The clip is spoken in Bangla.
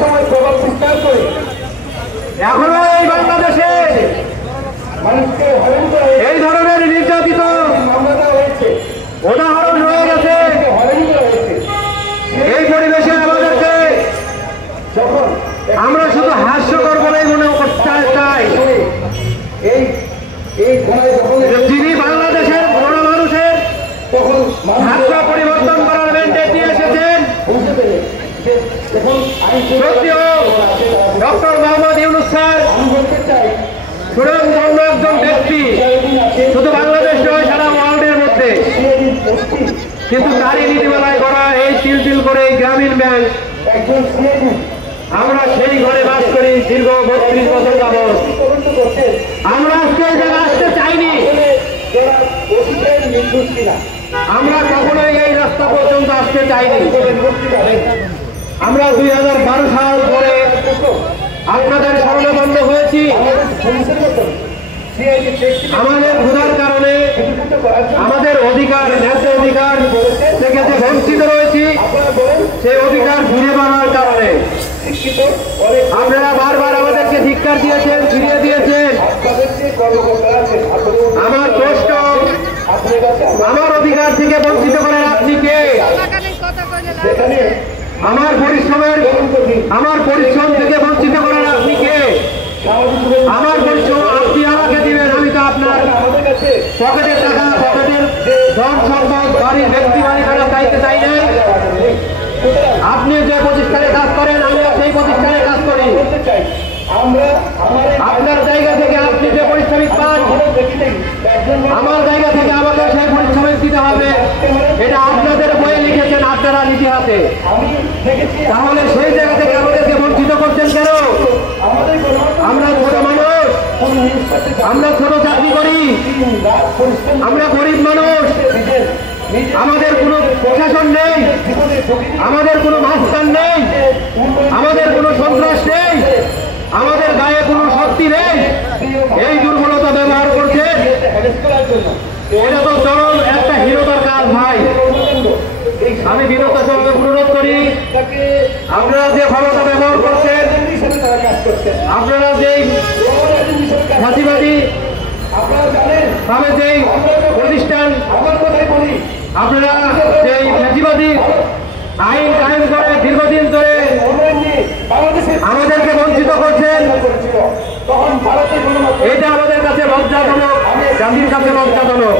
সময় প্রভাব বিস্তার করে এখনো এই বাংলাদেশে মানুষকে হরণ করা এই ধরনের নির্যাতিত মামলা হয়েছে, উদাহরণ রয়ে গেছে। হরণ করা হয়েছে। এই পরিবেশে আমাদেরকে যখন আমরা শুধু হাস্যকর বলেই মনে করতে চাই। এই ঘোড়ায় যখন যিনি বাংলাদেশের বড় মানুষের তখন ভাগ্য পরিবর্তন করার ম্যান্ডেট নিয়ে এসেছেন বুঝতে পেরে এখন সত্যিও ডক্টর মোহাম্মদ ইউনূস স্যার আমি বলতে চাই সুনামধন্য একজন ব্যক্তি, শুধু বাংলাদেশ নয় সারা ওয়ার্ল্ডের মধ্যে। কিন্তু তারই নীতিমালায় করা এই তিল করে এই গ্রামীণ ব্যাংক, একজন সিআইডি আমরা সেই ঘরে বাস করি দীর্ঘ 32 বছর যাবৎ। তদন্ত করছেন আমরা আজকে এই জায়গায় আসতে চাইনি। যারা অধিকার নির্দোষ কিনা আমরা কখনোই এই রাস্তা পর্যন্ত আসতে চাইনি। আমরা 2012 সাল পরে আপনাদের শরণাপন্ন হয়েছি। আমাদের ক্ষুধার কারণে আমাদের অধিকার, ন্যায্য অধিকার থেকে যে বঞ্চিত রয়েছি, সেই অধিকার ফিরে পাওয়ার কারণে আপনারা বারবার আমাদেরকে ধিক্কার দিয়েছেন, ফিরিয়ে দিয়েছেন। আমার প্রশ্ন, আমার অধিকার থেকে বঞ্চিত করেন আপনি কে? আমার পরিশ্রম থেকে বঞ্চিত করেন আপনি কে? আমার পরিশ্রম আপনি আমাকে দিবেন, আমি তো আপনার পকেটের টাকা, পকেটের ধন সম্পদ, বাড়ির ব্যক্তি মালিকানা চাইতে চাই না। আপনি যে প্রতিষ্ঠানে কাজ করেন, আমিও সেই প্রতিষ্ঠানে কাজ করি। আপনার জায়গা থেকে আপনি যে পরিশ্রমিক পান, আমার জায়গা থেকে আমাকে সেই পরিশ্রমিক দিতে হবে। এটা আপনাদের বইয়ে লিখেছেন আপনারা ইতিহাসে। তাহলে সেই জায়গা থেকে আমাদেরকে বঞ্চিত করছেন কেন? আমরা ছোট মানুষ, আমরা ছোট চাকরি করি, আমরা গরিব মানুষ, আমাদের কোনো প্রশাসন নেই, আমাদের কোনো মাস্টার নেই, আমাদের কোনো সন্ত্রাস নেই, আমাদের গায়ে কোনো শক্তি নেই। এই দুর্বলতা ব্যবহার করছে, এটা তো চরম একটা হীনতার কাজ ভাই। আমি বিরত সঙ্গে অনুরোধ করি, আপনারা যে ক্ষমতা ব্যবহার করছেন, আপনারা যেই ফাঁসিবাদী ভাবে যেই প্রতিষ্ঠান, আপনারা যেই ফাঁসিবাদী আইন কায়েম করে দীর্ঘদিন ধরে আমাদেরকে বঞ্চিত করছেন, এটা আমাদের কাছে লজ্জাজনক, জাতির কাছে লজ্জাজনক।